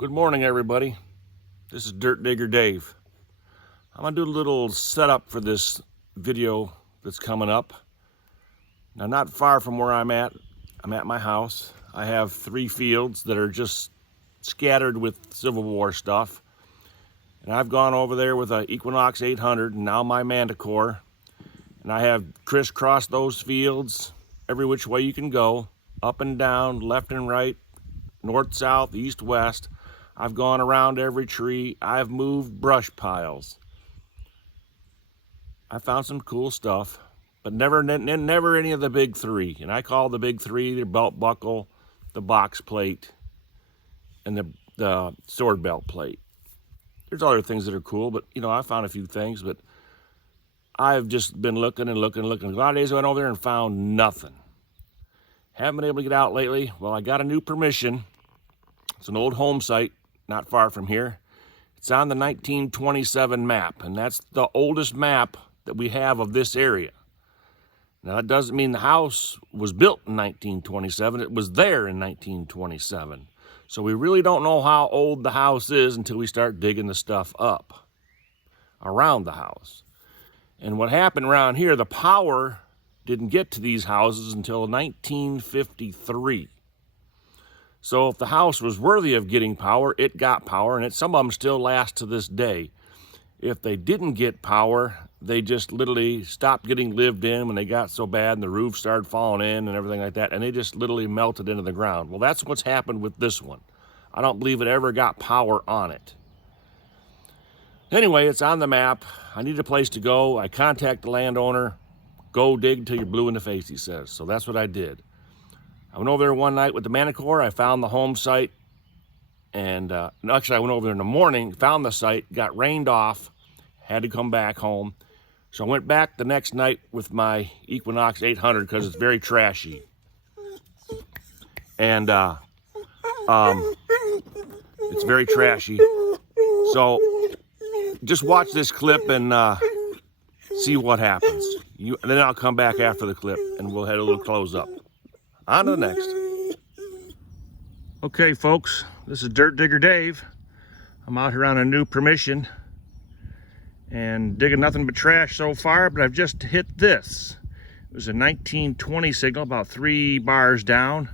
Good morning, everybody. This is Dirt Digger Dave. I'm gonna do a little setup for this video that's coming up. Now, not far from where I'm at my house. I have 3 fields that are just scattered with Civil War stuff. And I've gone over there with an Equinox 800 and now my Manticore. And I have crisscrossed those fields every which way you can go, up and down, left and right, north, south, east, west. I've gone around every tree. I've moved brush piles. I found some cool stuff, but never any of the big 3. And I call the big 3 the belt buckle, the box plate, and the sword belt plate. There's other things that are cool, but I found a few things, but I've just been looking and looking and looking. A lot of days I went over there and found nothing. Haven't been able to get out lately. Well, I got a new permission. It's an old home site not far from here. It's on the 1927 map, and that's the oldest map that we have of this area. Now, that doesn't mean the house was built in 1927. It was there in 1927. So we really don't know how old the house is until we start digging the stuff up around the house. And what happened around here, the power didn't get to these houses until 1953. So if the house was worthy of getting power, it got power, and some of them still last to this day. If they didn't get power, they just literally stopped getting lived in when they got so bad and the roof started falling in and everything like that, and they just literally melted into the ground. Well, that's what's happened with this one. I don't believe it ever got power on it. Anyway, it's on the map. I need a place to go. I contact the landowner. Go dig till you're blue in the face, he says. So that's what I did. I went over there one night with the Manticore. I found the home site. And actually, I went over there in the morning, found the site, got rained off, had to come back home. So I went back the next night with my Equinox 800 because it's very trashy. And it's very trashy. So just watch this clip and see what happens. And then I'll come back after the clip and we'll have a little close up. On to the next. Okay, folks, this is Dirt Digger Dave. I'm out here on a new permission and digging nothing but trash so far, but I've just hit this. It was a 1920 signal, about 3 bars down.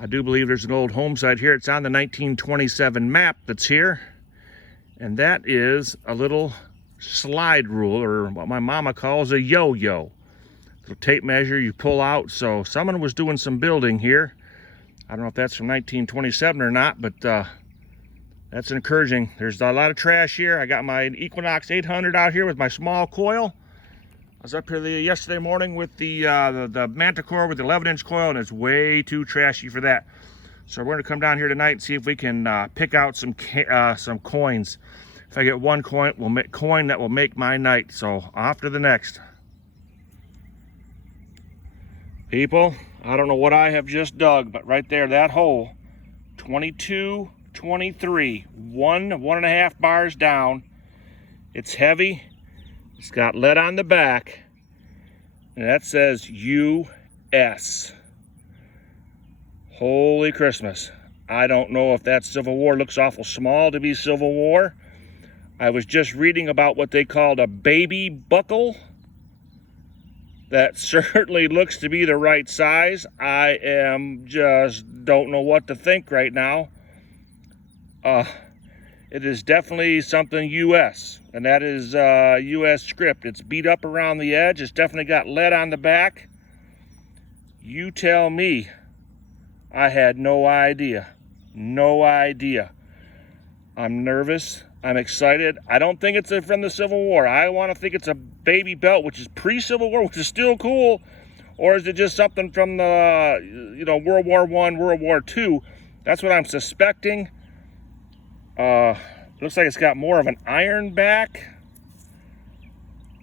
I do believe there's an old home site here. It's on the 1927 map that's here. And that is a little slide rule, or what my mama calls a yo-yo. Little tape measure you pull out. So someone was doing some building here. I don't know if that's from 1927 or not, but that's encouraging. There's a lot of trash here. I got my Equinox 800 out here with my small coil. I was up here yesterday morning with the Manticore with the 11-inch coil, and it's way too trashy for that. So we're going to come down here tonight and see if we can pick out some coins. If I get one coin that will make my night. So off to the next. People, I don't know what I have just dug, but right there, that hole, 22, 23, 1.5 bars down. It's heavy. It's got lead on the back, and that says US. Holy Christmas. I don't know if that's Civil War. It looks awful small to be Civil War. I was just reading about what they called a baby buckle. That certainly looks to be the right size. I just don't know what to think right now. It is definitely something US, and that is US script. It's beat up around the edge. It's definitely got lead on the back. You tell me. I had no idea. No idea. I'm nervous. I'm excited. I don't think it's from the Civil War. I want to think it's a baby belt, which is pre-Civil War, which is still cool. Or is it just something from the, World War I, World War II? That's what I'm suspecting. Looks like it's got more of an iron back.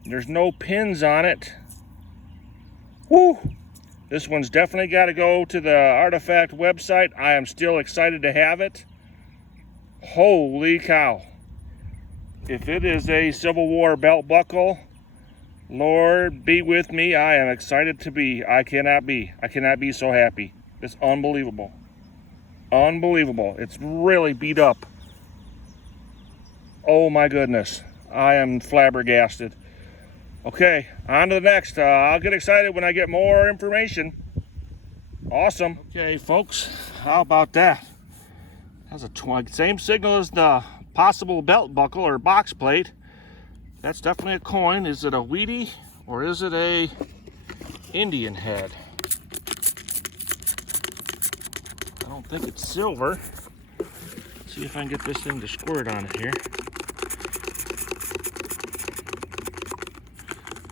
There's no pins on it. Woo! This one's definitely got to go to the Artifact website. I am still excited to have it. Holy cow. If it is a Civil War belt buckle, Lord be with me. I am excited to be. I cannot be so happy. It's unbelievable. Unbelievable. It's really beat up. Oh my goodness. I am flabbergasted. Okay, on to the next. I'll get excited when I get more information. Awesome. Okay, folks, how about that? That's a same signal as the possible belt buckle or box plate. That's definitely a coin. Is it a Wheatie or is it a Indian head? I don't think it's silver. Let's see if I can get this thing to squirt on it here.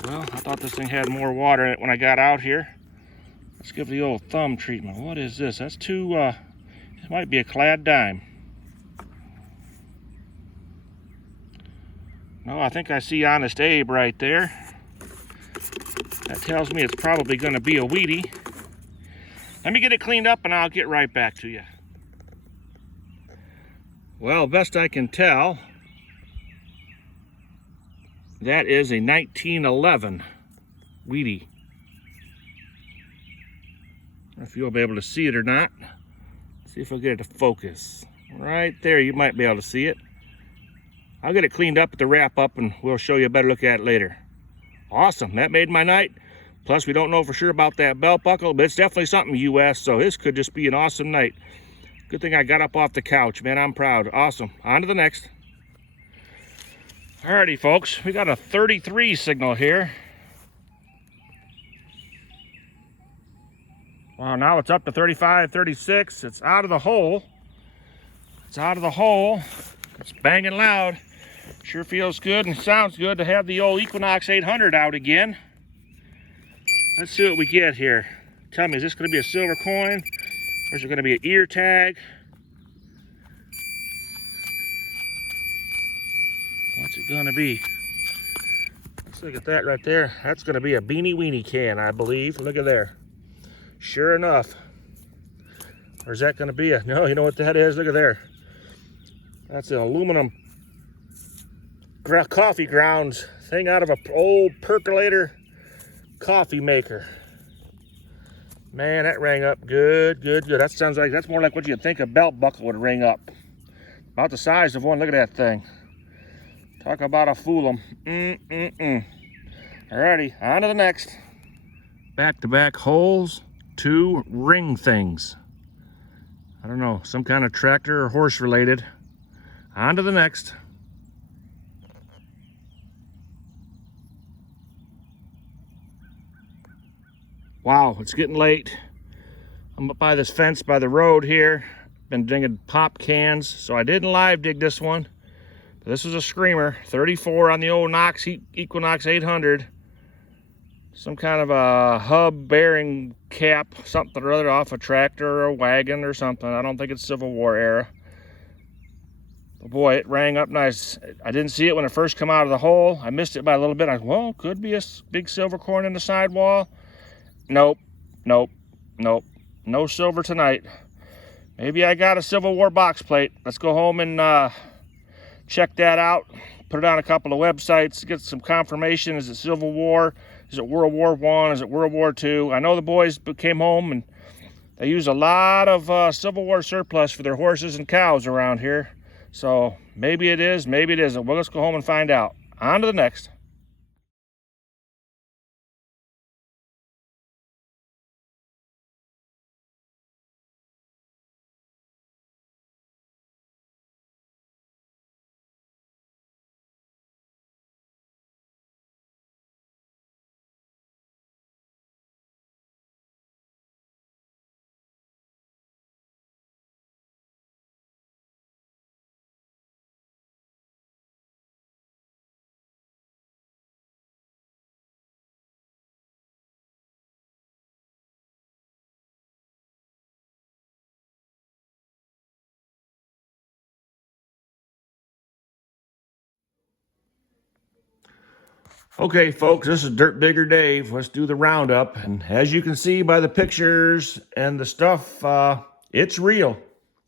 Well, I thought this thing had more water in it when I got out here. Let's give the old thumb treatment. What is this? That's two, it might be a clad dime. No, I think I see Honest Abe right there. That tells me it's probably going to be a Wheatie. Let me get it cleaned up and I'll get right back to you. Well, best I can tell, that is a 1911 Wheatie. I don't know if you'll be able to see it or not. Let's see if I'll get it to focus. Right there, you might be able to see it. I'll get it cleaned up at the wrap up and we'll show you a better look at it later. Awesome, that made my night. Plus, we don't know for sure about that belt buckle, but it's definitely something US, so this could just be an awesome night. Good thing I got up off the couch, man. I'm proud. Awesome. On to the next. Alrighty, folks. We got a 33 signal here. Wow, now it's up to 35, 36. It's out of the hole. It's out of the hole. It's banging loud. Sure feels good and sounds good to have the old Equinox 800 out again. Let's see what we get here. Tell me, is this going to be a silver coin? Or is it going to be an ear tag? What's it going to be? Let's look at that right there. That's going to be a Beanie Weenie can, I believe. Look at there. Sure enough. Or is that going to be a... No, you know what that is? Look at there. That's an aluminum coffee grounds thing out of an old percolator coffee maker. Man, that rang up good, good, good. That sounds like, that's more like what you'd think a belt buckle would ring up. About the size of one. Look at that thing. Talk about a fool 'em. Alrighty, on to the next. Back-to-back holes, two ring things. I don't know, some kind of tractor or horse related. On to the next. Wow, it's getting late. I'm up by this fence by the road here. Been digging pop cans, so I didn't live dig this one. But this is a screamer, 34 on the old Equinox 800. Some kind of a hub bearing cap, something or other off a tractor or a wagon or something. I don't think it's Civil War era. But boy, it rang up nice. I didn't see it when it first come out of the hole. I missed it by a little bit. Well, could be a big silver coin in the sidewall. Nope, nope, nope. No silver tonight. Maybe I got a Civil War box plate. Let's go home and check that out. Put it on a couple of websites, get some confirmation. Is it Civil War? Is it World War I? Is it World War II? I know the boys came home and they use a lot of Civil War surplus for their horses and cows around here. So maybe it is, maybe it isn't. Well, let's go home and find out. On to the next. Okay, folks, this is Dirt Digger Dave. Let's do the roundup. And as you can see by the pictures and the stuff, it's real.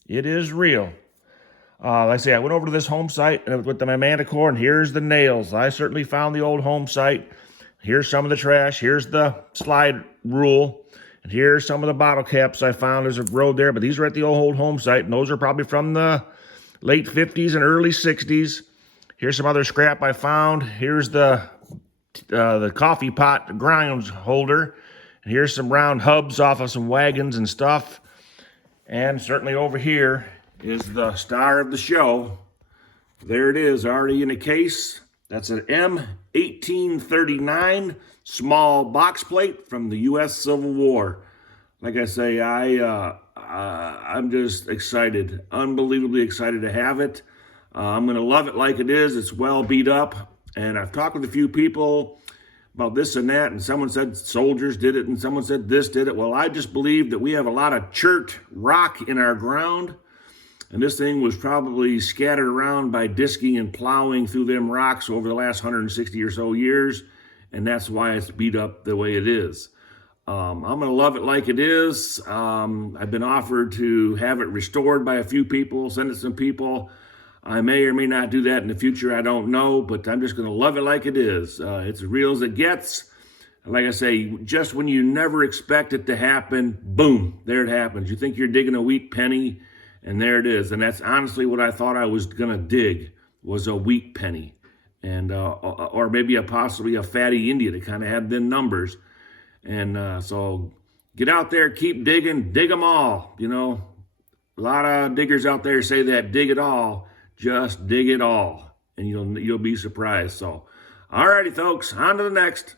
It is real. Like I say, I went over to this home site with the Manticore, and here's the nails. I certainly found the old home site. Here's some of the trash. Here's the slide rule. And here's some of the bottle caps I found. There's a road there, but these are at the old home site, and those are probably from the late 50s and early 60s. Here's some other scrap I found. Here's the coffee pot grounds holder. And here's some round hubs off of some wagons and stuff. And certainly over here is the star of the show. There it is, already in a case. That's an M1839 small box plate from the U.S. Civil War. Like I say, I'm just excited, unbelievably excited to have it. I'm going to love it like it is. It's well beat up. And I've talked with a few people about this and that, and someone said soldiers did it, and someone said this did it. Well, I just believe that we have a lot of chert rock in our ground, and this thing was probably scattered around by disking and plowing through them rocks over the last 160 or so years, and that's why it's beat up the way it is. I'm going to love it like it is. I've been offered to have it restored by a few people, send it to some people. I may or may not do that in the future. I don't know, but I'm just going to love it like it is. It's as real as it gets. Like I say, just when you never expect it to happen, boom, there it happens. You think you're digging a wheat penny, and there it is. And that's honestly what I thought I was going to dig, was a wheat penny. And or maybe possibly a fatty India to kind of have them numbers. And so get out there, keep digging, dig them all. You know, a lot of diggers out there say that, dig it all. Just dig it all, and you'll be surprised. So, all righty, folks, on to the next.